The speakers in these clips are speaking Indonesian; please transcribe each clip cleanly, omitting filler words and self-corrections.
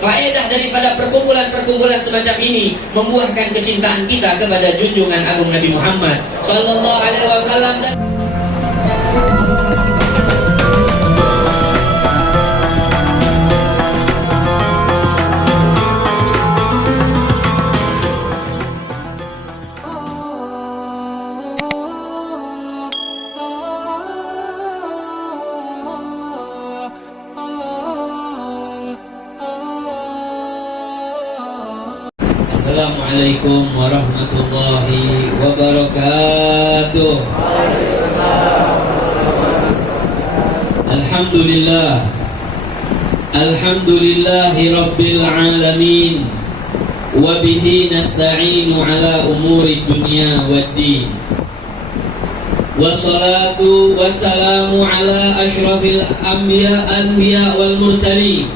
Faedah daripada perkumpulan-perkumpulan semacam ini membuahkan kecintaan kita kepada junjungan agung Nabi Muhammad sallallahu alaihi wasallam. Assalamualaikum warahmatullahi wabarakatuh. Alhamdulillah, alhamdulillahi rabbil alamin, wa bihi nasta'inu ala umuri dunya waddin. Wassalatu wassalamu ala ashrafil anbiya wal mursalin,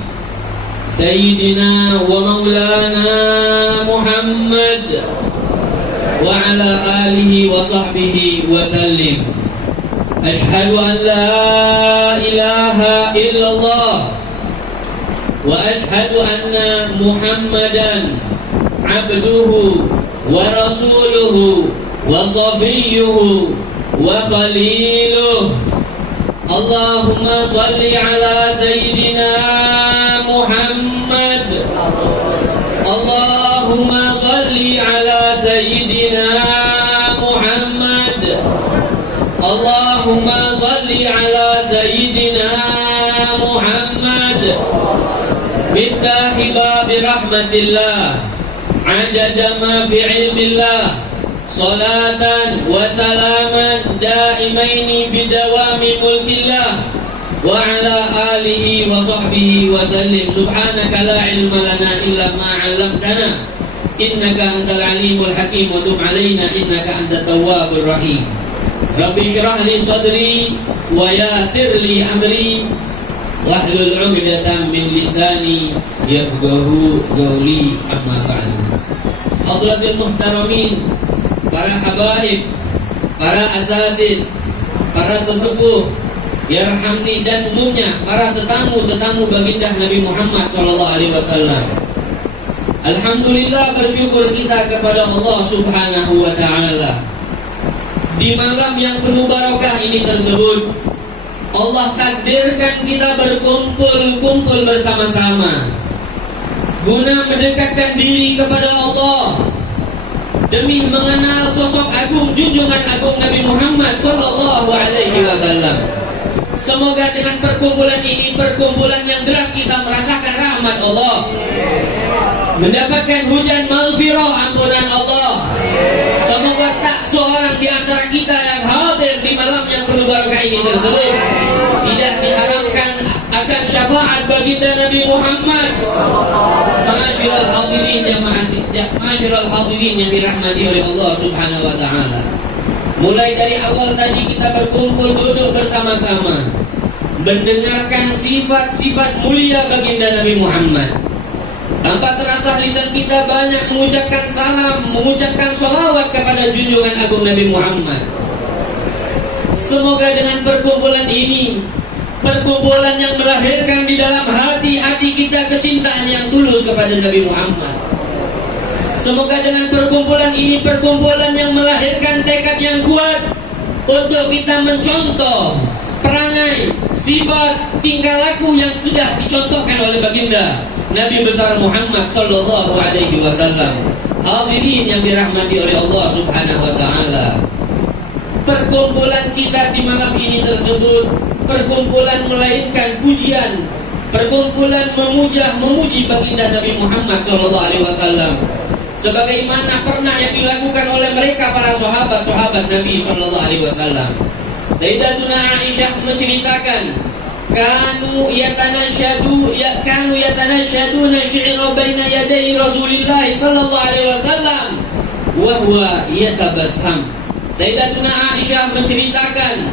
Sayyidina wa maulana Muhammad wa ala alihi wa sahbihi wa sallim. Ashhadu an la ilaha illallah wa ashhadu anna Muhammadan abduhu wa rasuluhu wa safiyyuhu wa khaliluh. Allahumma salli ala Sayyidina Muhammad. Allahumma salli ala Sayyidina Muhammad. Allahumma salli ala Sayyidina Muhammad. Miftahi babi rahmatillah, adada ma fi ilmillah, salatan wa salaman daimaini bidawami mulkillah wa ala alihi wa sahbihi wa sallim. Subhanaka la ilma lana illa ma 'allamtana innaka antal alimul hakim wa tub alaina innaka antat tawwabur rahim. Rabbi shrah li sadri wa yassir li amri wahlul 'uqdatam min lisani yafqahu qawli. Amma ba'du. Hadratul muhtaramin, para habaib, para asatid, para sesepuh, yarhamni, dan umumnya para tetamu baginda Nabi Muhammad SAW. Alhamdulillah, bersyukur kita kepada Allah Subhanahu wa ta'ala. Di malam yang penuh barakah ini tersebut, Allah takdirkan kita berkumpul bersama-sama guna mendekatkan diri kepada Allah, demi mengenal sosok agung, junjungan agung Nabi Muhammad sallallahu alaihi wasallam. Semoga dengan perkumpulan ini, perkumpulan yang deras, kita merasakan rahmat Allah, mendapatkan hujan maghfirah, ampunan Allah. Semoga tak seorang di antara kita yang hadir di malam yang penuh barakah ini tersebut tidak diharapkan akan syafaat baginda Nabi Muhammad. Ma'asyiral hadirin yang dirahmati oleh Allah Subhanahu wa ta'ala. Mulai dari awal tadi kita berkumpul duduk bersama-sama mendengarkan sifat-sifat mulia baginda Nabi Muhammad. Tanpa terasa lisan kita banyak mengucapkan salam, mengucapkan sholawat kepada junjungan agung Nabi Muhammad. Semoga dengan perkumpulan ini, perkumpulan yang melahirkan di dalam hati-hati kita kecintaan yang tulus kepada Nabi Muhammad. Semoga dengan perkumpulan ini, perkumpulan yang melahirkan tekad yang kuat untuk kita mencontoh perangai, sifat, tingkah laku yang sudah dicontohkan oleh baginda Nabi besar Muhammad sallallahu alaihi wasallam. Hadirin yang dirahmati oleh Allah Subhanahu wa ta'ala, perkumpulan kita di malam ini tersebut perkumpulan melainkan pujian, perkumpulan memuji baginda Nabi Muhammad SAW, sebagaimana pernah yang dilakukan oleh mereka para sahabat Nabi SAW. Sayyidatuna Aisyah menceritakan, kanu yatanasyaduna syi'ra baina yaday Rasulillah sallallahu alaihi wasallam wa huwa yatabassam. Sayyidatuna Aisyah menceritakan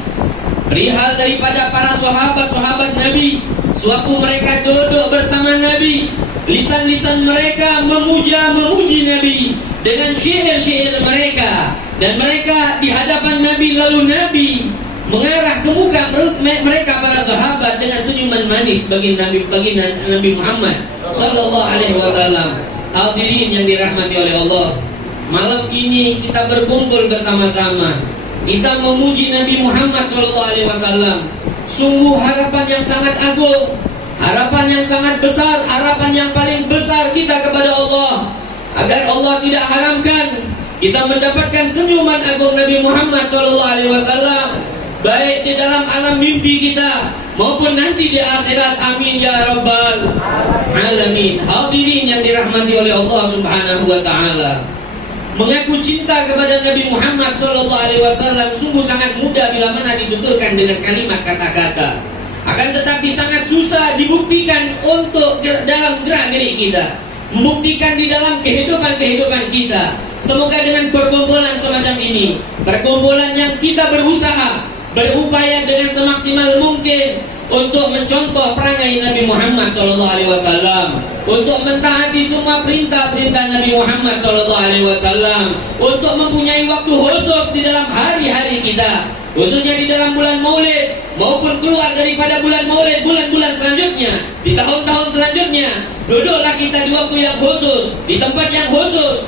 perihal daripada para sahabat Nabi, sewaktu mereka duduk bersama Nabi, lisan-lisan mereka memuji Nabi dengan syair-syair mereka, dan mereka di hadapan Nabi, lalu Nabi mengarah ke muka mereka para sahabat dengan senyuman manis bagi Nabi Muhammad sallallahu alaihi wasallam. Hadirin yang dirahmati oleh Allah, malam ini kita berkumpul bersama-sama, kita memuji Nabi Muhammad sallallahu alaihi wasallam. Sungguh harapan yang sangat agung, harapan yang sangat besar, harapan yang paling besar kita kepada Allah, agar Allah tidak haramkan kita mendapatkan senyuman agung Nabi Muhammad SAW, baik di dalam alam mimpi kita maupun nanti di akhirat. Amin ya rabbal alamin. Hadirin yang dirahmati oleh Allah Subhanahu wa taala, mengaku cinta kepada Nabi Muhammad SAW sungguh sangat mudah bila mana dituturkan dengan kalimat kata-kata. Akan tetapi sangat susah dibuktikan untuk dalam gerak-gerik kita, membuktikan di dalam kehidupan kita. Semoga dengan perkumpulan semacam ini, perkumpulan yang kita berusaha, berupaya dengan semaksimal mungkin untuk mencontoh perangai Nabi Muhammad SAW, untuk mentaati semua perintah-perintah Nabi Muhammad SAW, untuk mempunyai waktu khusus di dalam hari-hari kita, khususnya di dalam bulan Maulid maupun keluar daripada bulan Maulid, bulan-bulan selanjutnya, di tahun-tahun selanjutnya. Duduklah kita di waktu yang khusus, di tempat yang khusus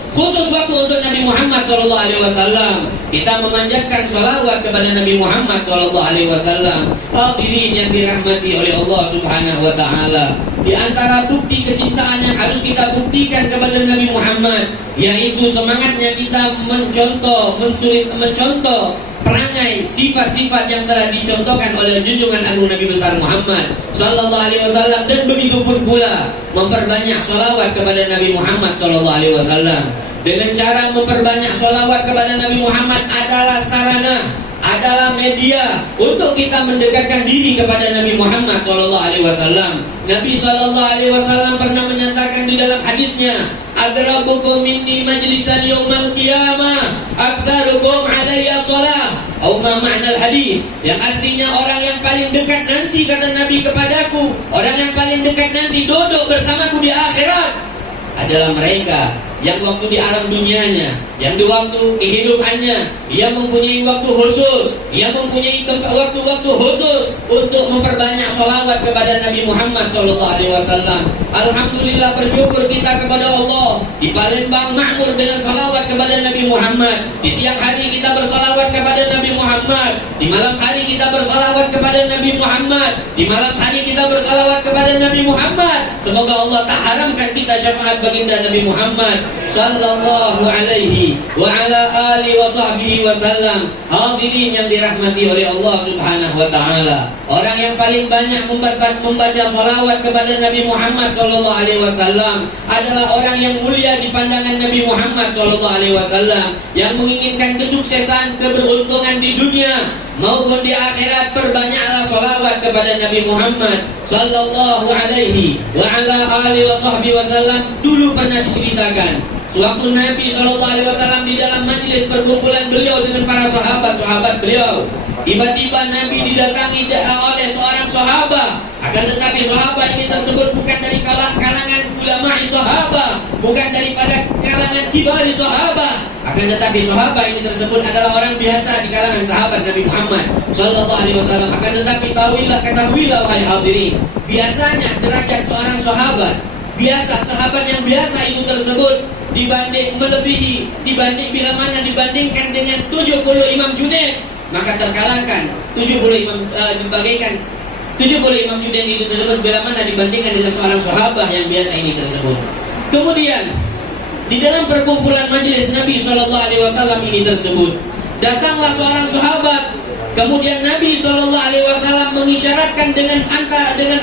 waktu untuk Nabi Muhammad SAW. Kita memanjatkan salawat kepada Nabi Muhammad SAW. Hadirin yang dirahmati oleh Allah Subhanahu wa taala, di antara bukti kecintaan yang harus kita buktikan kepada Nabi Muhammad, yaitu semangatnya kita mencontoh perangai, sifat-sifat yang telah dicontohkan oleh junjungan agung Nabi besar Muhammad sallallahu alaihi wasallam, dan begitu pun pula memperbanyak salawat kepada Nabi Muhammad sallallahu alaihi wasallam. Dengan cara memperbanyak salawat kepada Nabi Muhammad adalah sarana, adalah media untuk kita mendekatkan diri kepada Nabi Muhammad sallallahu alaihi wasallam. Nabi sallallahu alaihi wasallam pernah menyatakan di dalam hadisnya, "Adrabukum minni majlisan yaumal qiyamah aktsarukum alayya shalah." Atau makna hadis, yang artinya orang yang paling dekat nanti, kata Nabi kepadaku, orang yang paling dekat nanti duduk bersamaku di akhirat adalah mereka yang waktu di alam dunianya, yang di waktu kehidupannya, ia mempunyai waktu khusus, ia mempunyai waktu-waktu khusus untuk memperbanyak salawat kepada Nabi Muhammad SAW. Alhamdulillah, bersyukur kita kepada Allah, di Palembang makmur dengan salawat kepada Nabi Muhammad. Di siang hari kita bersalawat kepada Nabi Muhammad, di malam hari kita bersalawat kepada Nabi Muhammad, di malam hari kita bersalawat kepada Nabi Muhammad. Semoga Allah tak haramkan kita syafaat baginda Nabi Muhammad sallallahu alaihi wa ala alihi wa sahbihi wasallam. Hadirin yang dirahmati oleh Allah Subhanahu wa taala, orang yang paling banyak membaca salawat kepada Nabi Muhammad sallallahu alaihi wasallam adalah orang yang mulia di pandangan Nabi Muhammad sallallahu alaihi wasallam, yang menginginkan kesuksesan, keberuntungan di dunia maupun di akhirat. Perbanyaklah salawat kepada Nabi Muhammad sallallahu alaihi wa ala alihi wa sahbihi wasallam. Dulu pernah diceritakan, sewaktu Nabi SAW di dalam majlis perkumpulan beliau dengan para sahabat beliau, tiba-tiba Nabi didatangi oleh seorang sahabat. Akan tetapi sahabat ini tersebut bukan dari kalangan ulama sahabat, bukan daripada kalangan kibari sahabat. Akan tetapi sahabat ini tersebut adalah orang biasa di kalangan sahabat Nabi Muhammad SAW. Akan tetapi ketahuilah wahai hadirin, biasanya derajat seorang sahabat, sahabat yang biasa itu tersebut dibandingkan dengan 70 Imam Junaid, maka terkalahkan 70 Imam dibagaikan 70 Imam Junaid itu tersebut bila mana dibandingkan dengan seorang sahabat yang biasa ini tersebut. Kemudian di dalam perkumpulan majelis Nabi SAW ini tersebut, datanglah seorang sahabat. Kemudian Nabi SAW mengisyaratkan dengan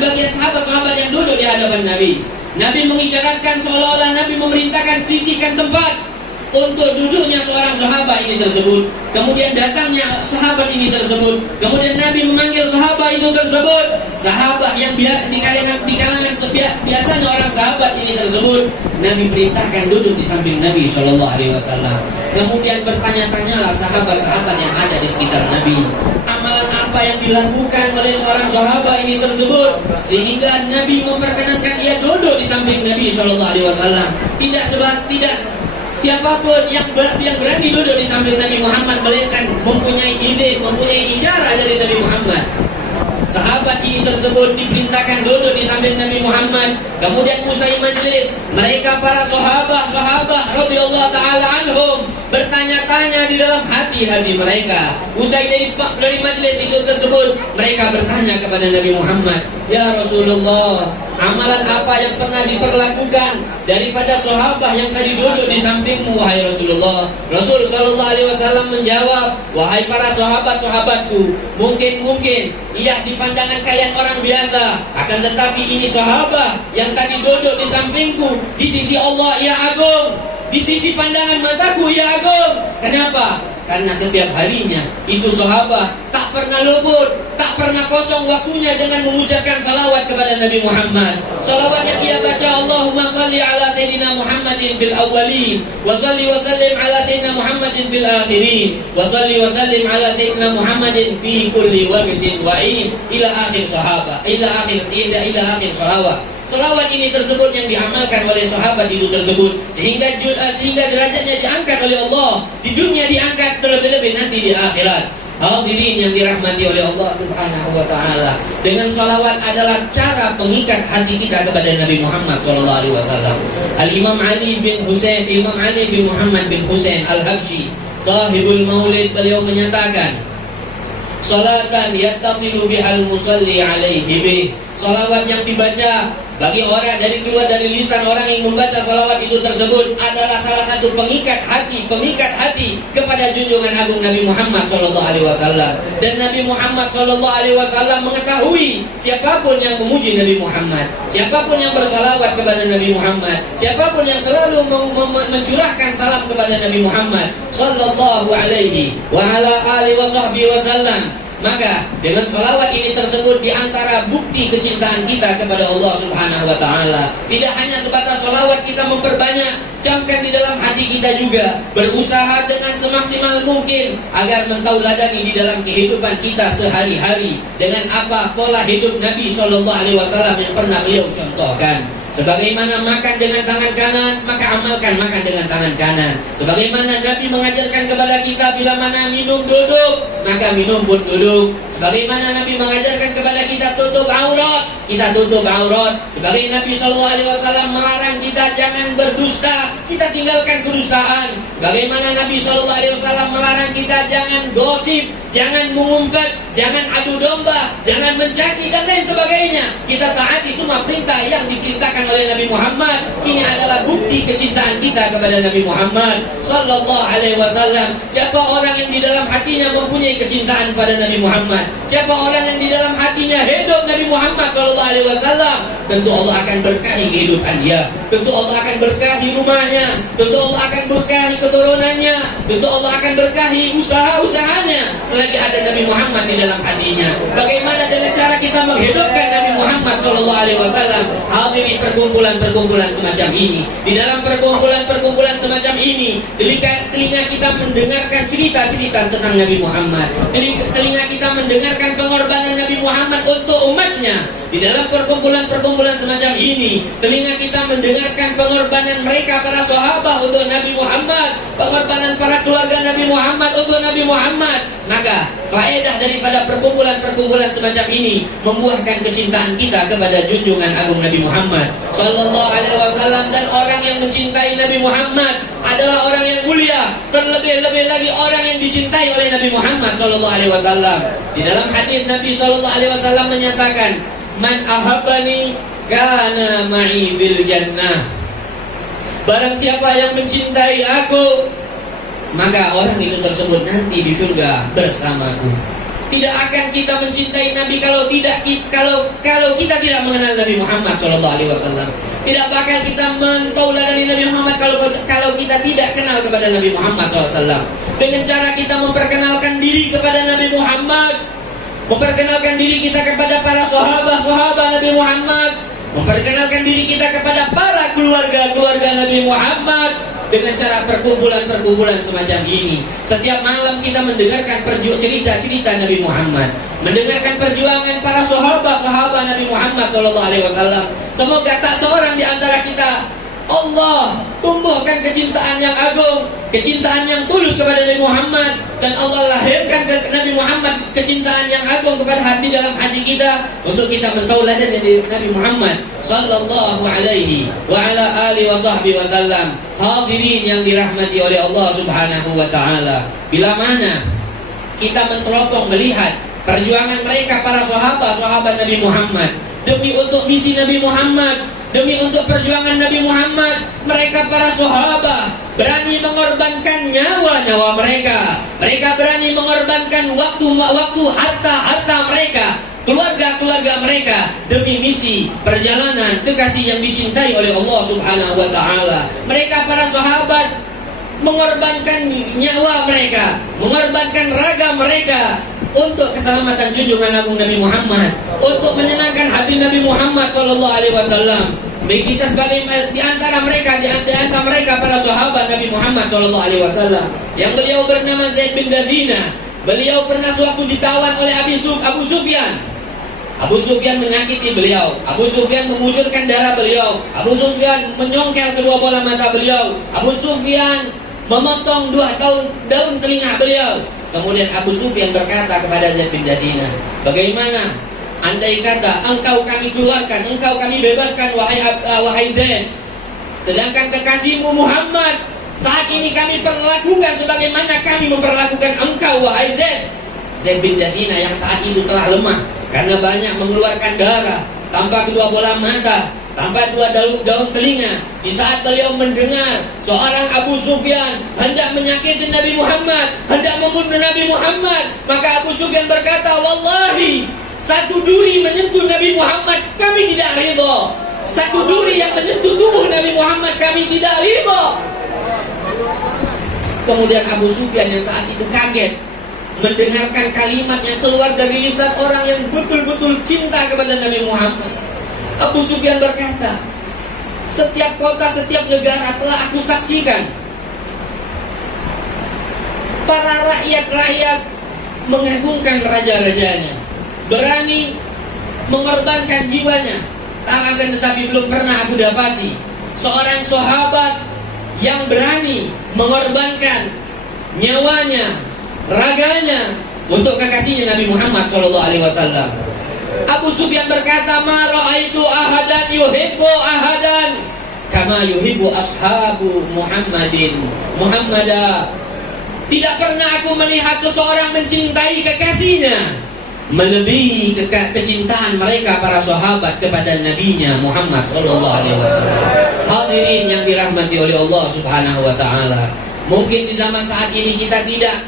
bagian sahabat-sahabat yang duduk di hadapan Nabi. Nabi mengisyaratkan seolah-olah Nabi memerintahkan sisihkan tempat untuk duduknya seorang sahabat ini tersebut. Kemudian datangnya sahabat ini tersebut. Kemudian Nabi memanggil sahabat itu tersebut, sahabat yang di kalangan biasanya orang sahabat ini tersebut. Nabi perintahkan duduk di samping Nabi SAW. Kemudian bertanya-tanyalah sahabat-sahabat yang ada di sekitar Nabi, amalan apa yang dilakukan oleh seorang sahabat ini tersebut sehingga Nabi memperkenankan ia duduk di samping Nabi SAW. Tidak siapapun yang berani duduk di samping Nabi Muhammad melainkan mempunyai ide, mempunyai isyarat dari Nabi Muhammad. sahabat ini tersebut diperintahkan duduk di samping Nabi Muhammad. Kemudian usai majelis, mereka para sahabat radhiyallahu taala anhum bertanya-tanya di dalam hati-hati mereka. Usai dari majelis itu tersebut, mereka bertanya kepada Nabi Muhammad, "Ya Rasulullah, amalan apa yang pernah diperlakukan daripada sahabat yang tadi duduk di sampingmu, wahai Rasulullah?" Rasul sallallahu alaihi wasallam menjawab, "Wahai para sahabatku, mungkin ia di pandangan kalian orang biasa, akan tetapi ini sahabat yang tadi duduk di sampingku, di sisi Allah ia agung, di sisi pandangan mataku ia agung." Kenapa? Karena setiap harinya itu sahabat tak pernah luput, tak pernah kosong waktunya dengan mengucapkan salawat kepada Nabi Muhammad. Salawat yang ia baca, Allahumma salli ala Sayyidina Muhammadin fil awwalin, wa salli wa sallim ala Sayyidina Muhammadin fil akhirin, wa salli wa sallim ala Sayyidina Muhammadin fi kulli waqtin wa'in, ila akhir sahabat, ila akhir salawat. Salawat ini tersebut yang diamalkan oleh sahabat itu tersebut sehingga derajatnya diangkat oleh Allah di dunia, diangkat terlebih-lebih nanti di akhirat. Hadirin yang dirahmati oleh Allah Subhanahu wa taala, dengan salawat adalah cara pengikat hati kita kepada Nabi Muhammad sallallahu alaihi wasallam. Imam Ali bin Muhammad bin Husain Al-Habsyi, sahibul Maulid, beliau menyatakan, "Salatan yattasilu bihal musalli alaihi bih." Salawat yang dibaca bagi orang keluar dari lisan orang yang membaca salawat itu tersebut adalah salah satu pengikat hati kepada junjungan agung Nabi Muhammad SAW. Dan Nabi Muhammad SAW mengetahui siapapun yang memuji Nabi Muhammad, siapapun yang bersalawat kepada Nabi Muhammad, siapapun yang selalu mencurahkan salam kepada Nabi Muhammad Sallallahu Alaihi wa ala alihi wa sahbihi wasallam, maka dengan salawat ini tersebut diantara bukti kecintaan kita kepada Allah Subhanahu wa ta'ala. Tidak hanya sebatas salawat kita memperbanyak, camkan di dalam hati kita juga, berusaha dengan semaksimal mungkin agar mentauladani di dalam kehidupan kita sehari-hari dengan apa pola hidup Nabi SAW yang pernah beliau contohkan. Sebagaimana makan dengan tangan kanan, maka amalkan makan dengan tangan kanan. Sebagaimana Nabi mengajarkan kepada kita bila mana minum duduk, maka minum pun duduk. Sebagaimana Nabi mengajarkan kepada kita tutup aurat, kita tutup aurat. Sebagai Nabi SAW melarang kita jangan berdusta, kita tinggalkan kedustaan. Bagaimana Nabi SAW melarang kita jangan gosip, jangan mengumpat, jangan adu domba, jangan mencaci dan lain sebagainya. Kita taati semua perintah yang diperintahkan oleh Nabi Muhammad. Ini adalah bukti kecintaan kita kepada Nabi Muhammad Sallallahu Alaihi Wasallam. Siapa orang yang di dalam hatinya mempunyai kecintaan pada Nabi Muhammad, siapa orang yang di dalam hatinya hidup Nabi Muhammad Sallallahu Alaihi Wasallam, tentu Allah akan berkahi kehidupan dia, tentu Allah akan berkahi rumahnya, tentu Allah akan berkahi keturunannya, tentu Allah akan berkahi usaha-usahanya selagi ada Nabi Muhammad di dalam hatinya. Bagaimana dengan cara kita menghidupkan Nabi Muhammad Sallallahu Alaihi Wasallam? Hadiri perkumpulan semacam ini. Di dalam perkumpulan semacam ini, telinga kita mendengarkan cerita-cerita tentang Nabi Muhammad. Telinga kita mendengarkan pengorbanan Nabi Muhammad untuk umatnya. Di dalam perkumpulan semacam ini, telinga kita mendengarkan pengorbanan mereka para sahabat untuk Nabi Muhammad, pengorbanan para keluarga Nabi Muhammad untuk Nabi Muhammad. Maka faedah daripada perkumpulan semacam ini membuahkan kecintaan kita kepada junjungan agung Nabi Muhammad Sallallahu Alaihi Wasallam. Dan orang yang mencintai Nabi Muhammad adalah orang yang mulia, terlebih-lebih lagi orang yang dicintai oleh Nabi Muhammad Sallallahu Alaihi Wasallam. Di dalam hadis Nabi Sallallahu Alaihi Wasallam menyatakan, "Man ahabbani kana ma'i fil jannah." Barang siapa yang mencintai aku, maka orang itu tersebut nanti di surga bersamaku. Tidak akan kita mencintai Nabi kalau kita tidak mengenal Nabi Muhammad SAW. Tidak bakal kita mentauladani Nabi Muhammad kalau kita tidak kenal kepada Nabi Muhammad SAW. Dengan cara kita memperkenalkan diri kepada Nabi Muhammad, memperkenalkan diri kita kepada para sahabat Nabi Muhammad, memperkenalkan diri kita kepada para keluarga Nabi Muhammad, dengan cara perkumpulan semacam ini. Setiap malam kita mendengarkan cerita-cerita Nabi Muhammad, mendengarkan perjuangan para sahabat Nabi Muhammad SAW. Semoga tak seorang di antara kita Allah tumbuhkan kecintaan yang agung, kecintaan yang tulus kepada Nabi Muhammad, dan Allah lahirkan ke Nabi Muhammad kecintaan yang agung kepada dalam hati kita untuk kita mentauladan dari Nabi Muhammad sallallahu alaihi wa ala alihi wa sahbihi wasallam. Hadirin yang dirahmati oleh Allah Subhanahu wa taala, bila mana kita menteropong melihat perjuangan mereka para sahabat Nabi Muhammad demi untuk misi Nabi Muhammad, demi untuk perjuangan Nabi Muhammad, mereka para sahabat berani mengorbankan nyawa-nyawa mereka. Mereka berani mengorbankan waktu, harta mereka, keluarga mereka demi misi perjalanan kekasih yang dicintai oleh Allah Subhanahu wa taala. Mereka para sahabat mengorbankan nyawa mereka, mengorbankan raga mereka untuk keselamatan junjungan agung Nabi Muhammad, untuk menyenangkan hati Nabi Muhammad sallallahu alaihi wasallam. Baik kita sebagai di antara mereka para sahabat Nabi Muhammad sallallahu alaihi wasallam, yang beliau bernama Zaid bin Dadina, beliau pernah suatu ditawan oleh Abu Sufyan. Abu Sufyan menyakiti beliau, Abu Sufyan mengucurkan darah beliau, Abu Sufyan menyongkel kedua bola mata beliau, Abu Sufyan memotong daun telinga beliau. Kemudian Abu Sufyan berkata kepada Zaid bin Dadina, bagaimana andai kata engkau kami keluarkan, engkau kami bebaskan wahai Zaid, sedangkan kekasihmu Muhammad saat ini kami perlakukan sebagaimana kami memperlakukan engkau wahai Zaid. Zaid bin Dadina yang saat itu telah lemah karena banyak mengeluarkan darah, tanpa kedua bola mata, tanpa dua daun telinga. Di saat beliau mendengar seorang Abu Sufyan hendak menyakiti Nabi Muhammad, hendak membunuh Nabi Muhammad, maka Abu Sufyan berkata, wallahi, satu duri menyentuh Nabi Muhammad kami tidak ridha. Satu duri yang menyentuh tubuh Nabi Muhammad kami tidak ridha. Kemudian Abu Sufyan yang saat itu kaget mendengarkan kalimat yang keluar dari lisan orang yang betul-betul cinta kepada Nabi Muhammad. Abu Sufyan berkata, setiap kota, setiap negara telah aku saksikan para rakyat-rakyat mengagungkan raja-rajanya, berani mengorbankan jiwanya. Akan tetapi belum pernah aku dapati seorang sahabat yang berani mengorbankan nyawanya, raganya untuk kekasihnya Nabi Muhammad SAW. Abu Sufyan berkata, ma ra'aitu ahadan yuhibbu ahadan kama yuhibbu ashabu Muhammadah. Tidak pernah aku melihat seseorang mencintai kekasihnya melebihi kecintaan mereka para sahabat kepada nabinya Muhammad SAW. Hadirin yang dirahmati oleh Allah Subhanahu wa taala. Mungkin di zaman saat ini kita tidak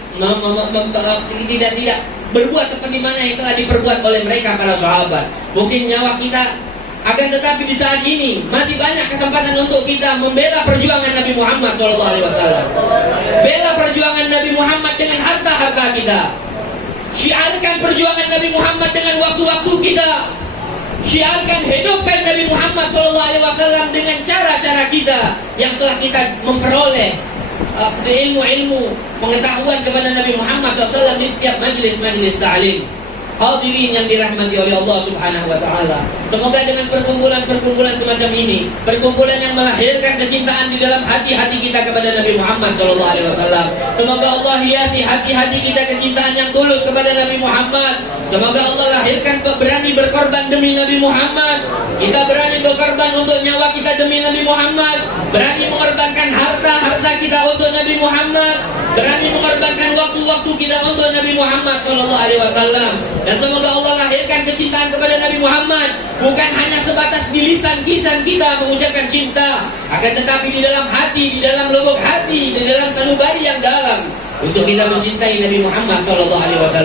berbuat seperti mana yang telah diperbuat oleh mereka para sahabat. Mungkin nyawa kita, akan tetapi di saat ini masih banyak kesempatan untuk kita membela perjuangan Nabi Muhammad SAW. Bela perjuangan Nabi Muhammad dengan harta-harta kita. Syiarkan perjuangan Nabi Muhammad dengan waktu-waktu kita. Syiarkan, hidupkan Nabi Muhammad SAW dengan cara-cara kita yang telah kita memperoleh ilmu-ilmu pengetahuan kepada Nabi Muhammad SAW di setiap majlis-majlis ta'lim. Hadirin yang dirahmati oleh Allah Subhanahu wa taala. Semoga dengan perkumpulan-perkumpulan semacam ini, perkumpulan yang melahirkan kecintaan di dalam hati-hati kita kepada Nabi Muhammad SAW. Semoga Allah hiasi hati-hati kita kecintaan yang tulus kepada Nabi Muhammad. Semoga Allah lahirkan berani berkorban demi Nabi Muhammad. Kita berani berkorban untuk nyawa kita demi Nabi Muhammad. Berani mengorbankan harta kita untuk Nabi Muhammad. Berani mengorbankan waktu-waktu kita untuk Nabi Muhammad SAW. Dan semoga Allah lahirkan kecintaan kepada Nabi Muhammad bukan hanya sebatas di lisan kita mengucapkan cinta, akan tetapi di dalam hati, di dalam lubuk hati, di dalam sanubari yang dalam untuk kita mencintai Nabi Muhammad SAW.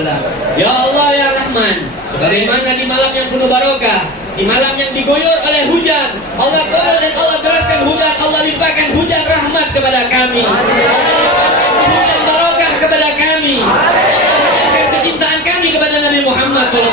Ya Allah ya Rahman, sebagaimana di malam yang penuh barokah, di malam yang diguyur oleh hujan, Allah turun dan Allah deraskan hujan, Allah limpahkan hujan rahmat kepada kami, Allah limpahkan hujan barokah kepada kami, kecintaan kami kepada Nabi Muhammad SAW.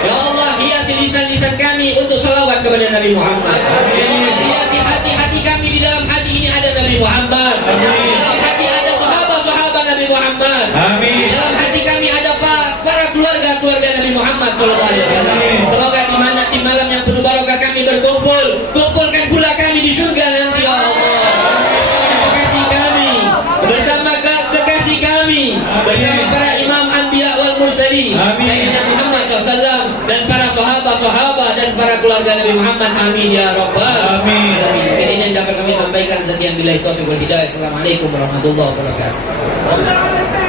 Ya Allah, hiasi lisan-lisan kami untuk salawat kepada Nabi Muhammad. Ya Allah, hiasi hati-hati kami, di dalam hati ini ada Nabi Muhammad. Di dalam hati ada sahabat-sahabat Nabi Muhammad. Di dalam hati kami ada para keluarga-keluarga Nabi Muhammad SAW. Semoga di malam yang penuh barokah kami berkumpul, kumpulkan pula kami di surga nanti ya Allah. keluarga Nabi Muhammad. Amin ya rabbal Amin. alamin. Ini yang dapat kami sampaikan. Sekian bila itu. Assalamualaikum warahmatullahi wabarakatuh.